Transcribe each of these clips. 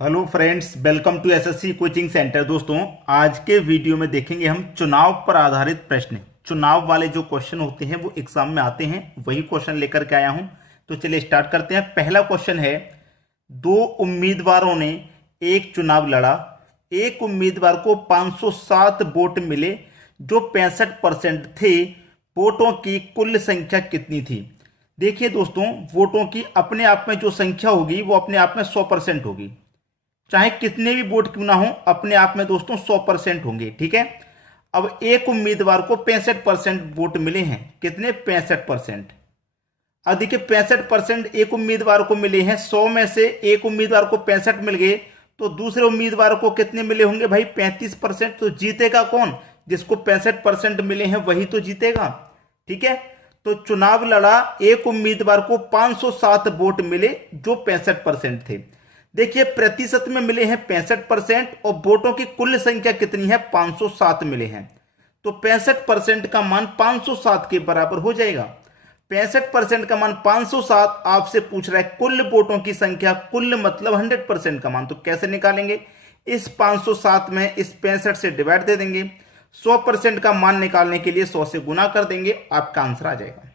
Hello friends, welcome to SSC coaching centre. दोस्तों, आज के वीडियो में देखेंगे हम चुनाव पर आधारित प्रश्न। चुनाव वाले जो क्वेश्चन होते हैं वो एग्जाम में आते हैं, वही क्वेश्चन लेकर के आया हूं। तो चलिए स्टार्ट करते हैं। पहला क्वेश्चन है, दो उम्मीदवारों ने एक चुनाव लड़ा। एक उम्मीदवार को 507 वोट मिले जो 65% थे। वोटों की कुल संख्या कितनी थी? देखिए दोस्तों, वोटों की अपने आप में जो संख्या होगी वो अपने आप में 100% होगी। चाहे कितने भी वोट क्यों ना हो, अपने आप में दोस्तों 100% होंगे। ठीक है। अब एक उम्मीदवार को 65% वोट मिले हैं। कितने? 65%। अब देखिए, 65% एक उम्मीदवार को मिले हैं। 100 में से एक उम्मीदवार को 65 मिल गए, तो दूसरे उम्मीदवार को कितने मिले होंगे भाई? 35%। तो जीतेगा कौन? जिसको 65% मिले हैं वही तो जीतेगा। ठीक है। तो चुनाव लड़ा, एक उम्मीदवार को 507 वोट मिले जो 65% थे। देखिए, प्रतिशत में मिले हैं 65% और वोटों की कुल संख्या कितनी है? 507 मिले हैं। तो 65% का मान 507 के बराबर हो जाएगा। 65% का मान 507। आपसे पूछ रहा है कुल वोटों की संख्या, कुल मतलब 100% का मान। तो कैसे निकालेंगे? इस 507 में इस 65 से डिवाइड दे देंगे। 100% का मान निकालने के लिए 100 से गुना कर देंगे, आपका आंसर आ जाएगा।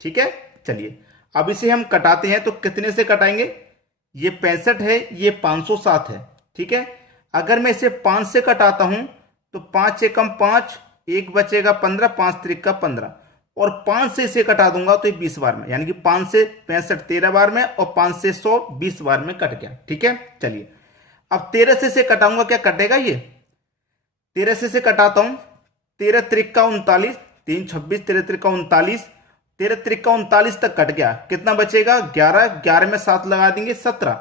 ठीक है। चलिए अब इसे हम कटाते हैं। तो कितने से कटाएंगे? ये 65 है, ये 507 है। ठीक है। अगर मैं इसे 5 से कटाता हूं तो 5 से कम 5, एक बचेगा 15, 5 त्रिक का 15, और 5 से इसे कटा दूंगा तो ये 20 बार में, यानी कि 5 से 65 13 बार में और 5 से 100 20 बार में कट गया। ठीक है। चलिए अब 13 से इसे कटाऊंगा, क्या कटेगा? ये 13 से इसे कटाता हूं। 13 त्रिक का 39, 3 26, 13 त्रिक का 39, 13 त्रिक का 39 तक कट गया। कितना बचेगा? 11, 11 में 7 लगा देंगे 17।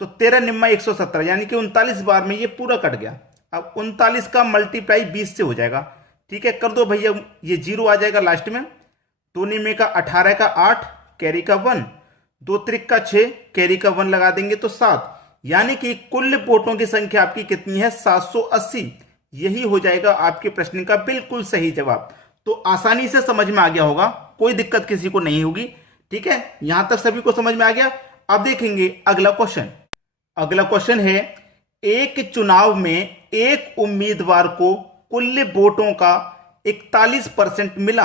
तो 13 निम्मा 117, यानी कि 39 बार में ये पूरा कट गया। अब 39 का मल्टीप्लाई 20 से हो जाएगा। ठीक है, कर दो भैया, ये 0 आ जाएगा लास्ट में। 2 निम्मे का 18 का 8, कैरी का 1, 2 त्रिक का 6, कैरी का 1 लगा देंगे तो 7, यानी कि कुल वोटों की संख्या आपकी कितनी है? 780। यही हो जाएगा आपके प्रश्न का बिल्कुल सही जवाब। तो आसानी से समझ में आ गया होगा, कोई दिक्कत किसी को नहीं होगी। ठीक है, यहां तक सभी को समझ में आ गया। अब देखेंगे अगला क्वेश्चन। अगला क्वेश्चन है, एक चुनाव में एक उम्मीदवार को कुल वोटों का 41% मिला,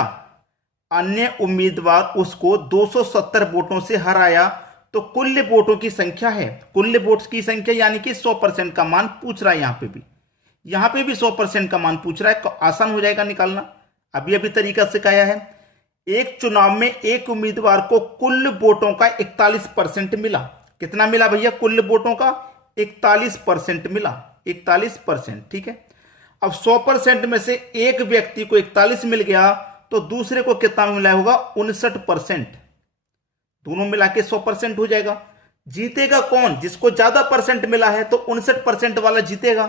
अन्य उम्मीदवार उसको 270 वोटों से हराया, तो कुल वोटों की संख्या है। कुल वोट की संख्या यानी कि 100% का मान पूछ रहा है। यहां पे भी 100% का मान पूछ रहा है। तो आसान हो जाएगा निकालना। अभी अभी तरीका सिखाया है। एक चुनाव में एक उम्मीदवार को कुल वोटों का 41% मिला। कितना मिला भैया? कुल वोटों का 41% मिला। 41%। ठीक है। अब 100% में से एक व्यक्ति को 41 मिल गया, तो दूसरे को कितना मिला होगा? 59%। दोनों मिला के 100% हो जाएगा। जीतेगा कौन? जिसको ज्यादा परसेंट मिला है, तो 59% वाला जीतेगा।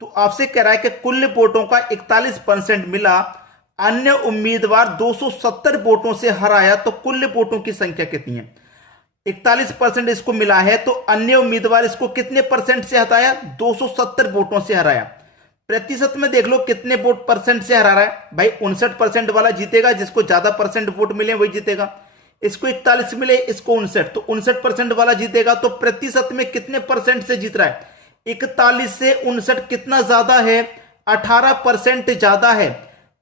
तो आपसे कह रहा है कि कुल वोटों का 41% मिला, अन्य उम्मीदवार 270 वोटों से हराया, तो कुल वोटों की संख्या कितनी है? 41% इसको मिला है, तो अन्य उम्मीदवार इसको कितने परसेंट से हटाया? 270 वोटों से हराया। प्रतिशत में देख लो कितने वोट परसेंट से हरा रहा है भाई। 59% वाला जीतेगा, जिसको ज्यादा परसेंट वोट मिले वही जीतेगा। इसको 41 मिले, इसको 59, तो 59% वाला जीतेगा। तो प्रतिशत में कितने परसेंट से जीत रहा है? 41 से 59 कितना ज्यादा है? 18% ज्यादा है।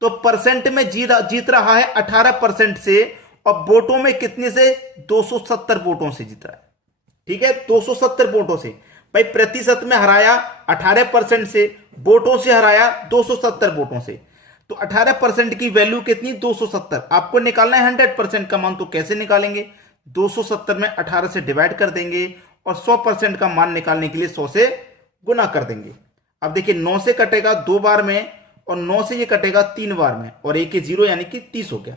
तो परसेंट में जीत रहा है 18% से, और वोटों में कितने से? 270 वोटों से जीत रहा है। ठीक है, 270 वोटों से। भाई प्रतिशत में हराया 18% से, वोटों से हराया 270 वोटों से। तो 18% की वैल्यू कितनी? 270। आपको निकालना है 100% का मान, तो कैसे निकालेंगे? 270 में 18 से डिवाइड कर देंगे और 100% का मान निकालने के लिए 100 से गुना कर देंगे। अब देखिए, 9 से कटेगा 2 बार में, और 9 से ये कटेगा 3 बार में, और एक 0 यानी कि 30 हो गया।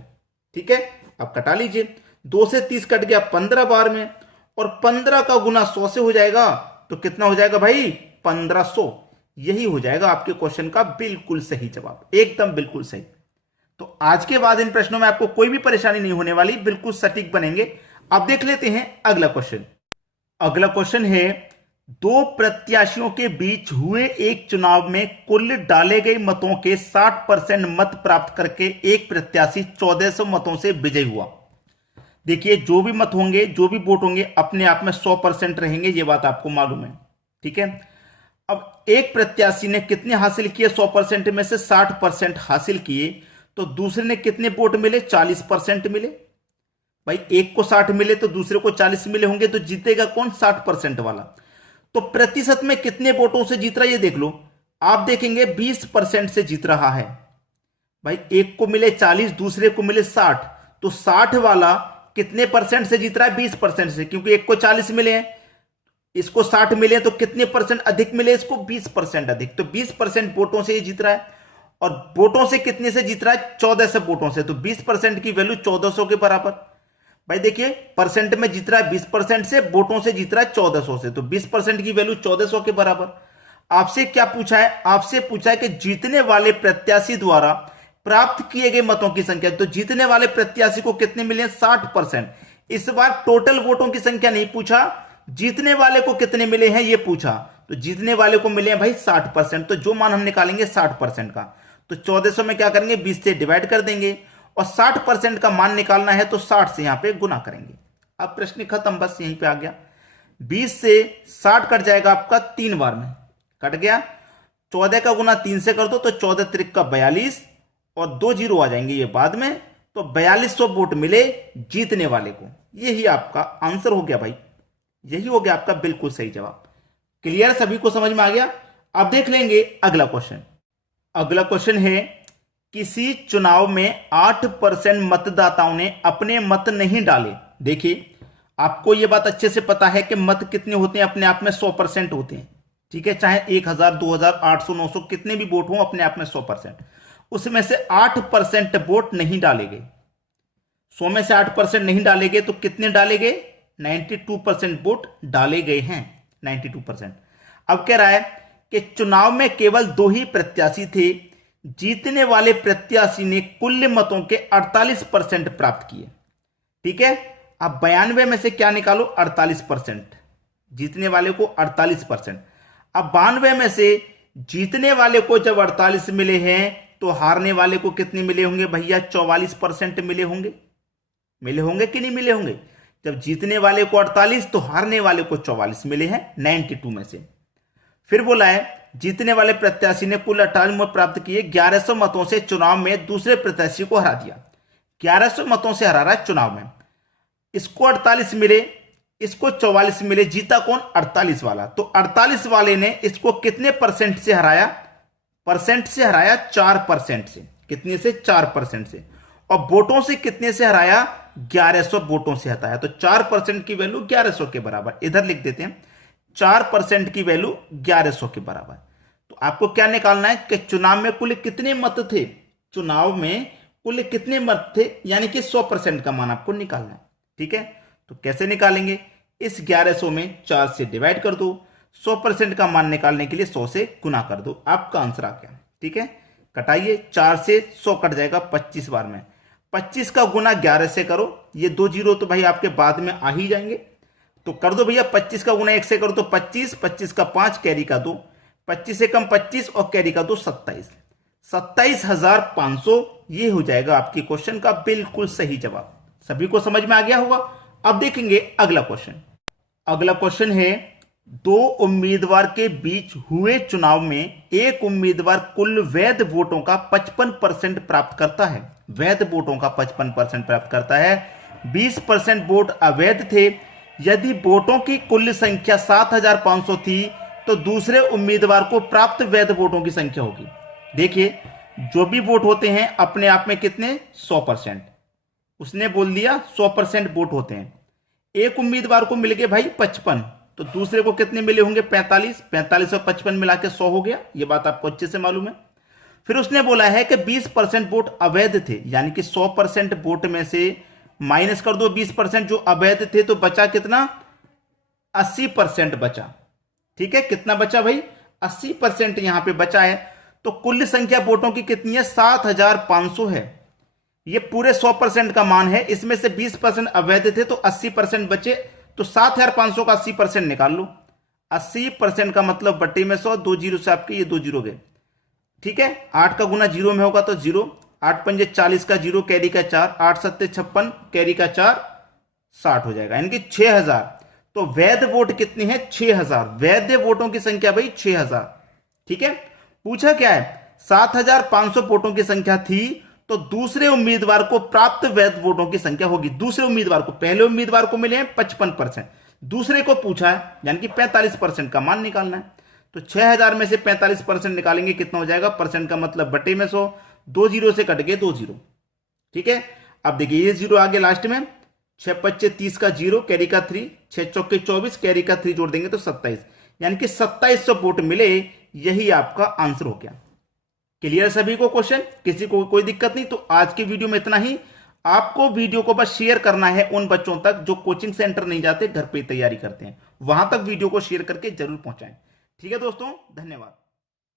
ठीक है, अब कटा लीजिए। 2 से 30 कट गया 15 बार में, और 15 का गुना 100 से हो जाएगा, तो कितना हो जाएगा भाई? 1500। यही हो जाएगा आपके क्वेश्चन का बिल्कुल सही जवाब, एकदम बिल्कुल सही। तो आज के बाद इन प्रश्नों में आपको कोई भी परेशानी नहीं होने वाली, बिल्कुल सटीक बनेंगे। अब देख लेते हैं अगला क्वेश्चन। अगला क्वेश्चन है, दो प्रत्याशियों के बीच हुए एक चुनाव में कुल डाले गए मतों के 60% मत प्राप्त करके एक प्रत्याशी 1400 मतों से विजयी हुआ। देखिए, जो भी मत होंगे, जो भी वोट होंगे, अपने आप में 100% रहेंगे, ये बात आपको मालूम है। ठीक है। अब एक प्रत्याशी ने कितने हासिल किए? 100% में से 60% हासिल किए, तो दूसरे ने कितने वोट मिले? 40% मिले। भाई एक को 60 मिले तो दूसरे को 40 मिले होंगे, तो जीतेगा कौन? 60% वाला। तो प्रतिशत में कितने वोटों से जीत रहा है ये देख लो। आप देखेंगे 20% से जीत रहा है। भाई एक को मिले 40, दूसरे को मिले 60, तो 60 वाला कितने परसेंट से जीत रहा है? 20% से, क्योंकि एक को 40 मिले हैं, इसको 60 मिले, तो कितने परसेंट अधिक मिले? इसको 20% अधिक। तो 20% वोटों से ये जीत रहा है। और वोटों से कितने से जीत रहा है? 1400 वोटों से। तो 20% की वैल्यू 1400 के बराबर। भाई देखिए परसेंट में जीत रहा है 20% से, वोटों से जीत रहा है 1400 से, तो 20% की वैल्यू 1400 के बराबर। आपसे क्या पूछा है? आपसे पूछा है कि जीतने वाले प्रत्याशी द्वारा प्राप्त किए गए मतों की संख्या। तो जीतने वाले प्रत्याशी को कितने मिले? 60%। इस बार टोटल वोटों की संख्या नहीं पूछा, जीतने वाले को कितने मिले हैं ये पूछा। तो जीतने वाले को मिले हैं भाई 60%, तो जो मान हम निकालेंगे 60% का, तो 1400 में क्या करेंगे? 20 से डिवाइड कर देंगे, और 60% का मान निकालना है तो 60 से यहां पे गुना करेंगे। अब प्रश्न खत्म, बस यहीं पे आ गया। 20 से 60 कट जाएगा आपका 3 बार में, कट गया। 14 का गुना 3 से कर दो तो 14 त्रिक का 42, और 2 जीरो आ जाएंगे ये बाद में, तो 4200 वोट मिले जीतने वाले को। यही आपका आंसर हो गया भाई, यही हो गया आपका बिल्कुल सही जवाब। क्लियर? सभी को समझ में आ गया? अब देख लेंगे अगला क्वेश्चन। अगला क्वेश्चन है, किसी चुनाव में 8% मतदाताओं ने अपने मत नहीं डाले। देखिए आपको यह बात अच्छे से पता है कि मत कितने होते हैं? अपने आप में 100% होते हैं, ठीक है। चाहे 1000, 2000, 800, 900 कितने भी वोट हों, अपने आप में 100%। उसमें से 8% वोट नहीं डाले गए। 100 में से 8% नहीं डाले गए, तो कितने डाले गए? 92% वोट डाले गए हैं, 92%। अब कह रहा है कि चुनाव में केवल 2 ही प्रत्याशी थे, जीतने वाले प्रत्याशी ने कुल मतों के 48% प्राप्त किए, ठीक है। अब 92 में से क्या निकालो? 48%, जीतने वाले को 48%। अब 92 में से जीतने वाले को जब 48 मिले हैं, तो हारने वाले को कितने मिले होंगे भैया? 44% मिले होंगे। मिले होंगे कि नहीं मिले होंगे? जब जीतने वाले को 48 तो हारने वाले को 44 मिले हैं 92 में से। फिर बोला है जीतने वाले प्रत्याशी ने कुल 48 मत प्राप्त किए, 1100 मतों से चुनाव में दूसरे प्रत्याशी को हरा दिया। 1100 मतों से हरा रहा है चुनाव में, इसको 48 मिले, इसको 44 मिले, जीता कौन? 48 वाला। तो 48 वाले ने इसको कितने परसेंट से हराया? परसेंट से हराया 4% से। कितने से? 4% से। और वोटों से कितने से हराया? 1100 वोटों से हटाया। तो 4% की वैल्यू 1100 के बराबर, इधर लिख देते हैं 4% की वैल्यू 1100 के बराबर। तो आपको क्या निकालना है कि चुनाव में कुल कितने मत थे? चुनाव में कुल कितने मत थे, यानी कि 100% का मान आपको निकालना है, ठीक है। तो कैसे निकालेंगे? इस 1100 में 4 से डिवाइड कर दो, 100% का मान निकालने के लिए 100 से गुना कर दो, आपका आंसर आ गया, ठीक है। कटाइए, 4 से 100 कट जाएगा 25 बार में। 25 का गुना 11 से करो, ये 2 जीरो तो भाई आपके बाद में आ ही जाएंगे, तो कर दो भैया। 25 का गुना 1 से करो तो 25, 25 का 5, कैरी का 2, 25 से कम 25 और कैरी का 2, 27, 27,500। ये हो जाएगा आपके क्वेश्चन का बिल्कुल सही जवाब। सभी को समझ में आ गया होगा। अब देखेंगे अगला क्वेश्चन। अगला क्वेश्चन है, 2 उम्मीदवार के बीच हुए चुनाव में एक उम्मीदवार कुल वैध वोटों का 55% प्राप्त करता है। वैध वोटों का 55% प्राप्त करता है, 20% वोट अवैध थे। यदि वोटों की कुल संख्या 7500 थी, तो दूसरे उम्मीदवार को प्राप्त वैध वोटों की संख्या होगी। देखिए जो भी वोट होते हैं अपने आप में कितने? 100%। उसने बोल दिया 100% वोट होते हैं। एक उम्मीदवार को मिल गए भाई 55, तो दूसरे को कितने मिले होंगे? 45। 45 और 55 मिला के 100 हो गया, ये बात आपको अच्छे से मालूम है। फिर उसने बोला है कि 20% वोट अवैध थे, यानी कि 100% वोट में से माइनस कर दो 20% जो अवैध थे, तो बचा कितना? 80% बचा, ठीक है। कितना बचा भाई? 80% यहां पे बचा है। तो कुल संख्या वोटों की कितनी है? 7500 है। ये पूरे 100% का मान है, इसमें से 20% अवैध थे तो 80% बचे, तो 7500 का 80% निकाल लो। 80% का मतलब बट्टे में 100, 2 जीरो से आपके ये 2 जीरो गए, ठीक है। 8 का गुना जीरो में होगा तो 0, 8 पंजे 40 का 0, कैरी का 4, 8 सत्ते 56, कैरी का 4, 60 हो जाएगा, यानी कि 6000। तो वैध वोट कितने हैं? 6000। वैध वोटों की संख्या भाई 6000। ठीक है, पूछा क्या है? 7500 वोटों की संख्या थी तो दूसरे उम्मीदवार को प्राप्त वैध वोटों की संख्या होगी। दूसरे उम्मीदवार को, पहले उम्मीदवार को मिले हैं 55%, दूसरे को पूछा है यानी कि 45% का मान निकालना है। तो 6000 में से 45% निकालेंगे, कितना हो जाएगा? परसेंट का मतलब बटे में 100, 2 जीरो से कट गए 2 जीरो। ठीक है, अब देखिए ये जीरो आगे लास्ट में, 6 25 30 का जीरो, कैरी का 3, 6 चौके 24, कैरी का 3 जोड़ देंगे तो 27, यानी कि 2700 वोट मिले। यही आपका आंसर हो गया। क्लियर सभी को क्वेश्चन? किसी को कोई दिक्कत नहीं? तो आज की वीडियो में इतना ही। आपको वीडियो को बस शेयर करना है उन बच्चों तक जो कोचिंग सेंटर नहीं जाते, घर पे तैयारी करते हैं, वहां तक वीडियो को शेयर करके जरूर पहुंचाएं। ठीक है दोस्तों, धन्यवाद।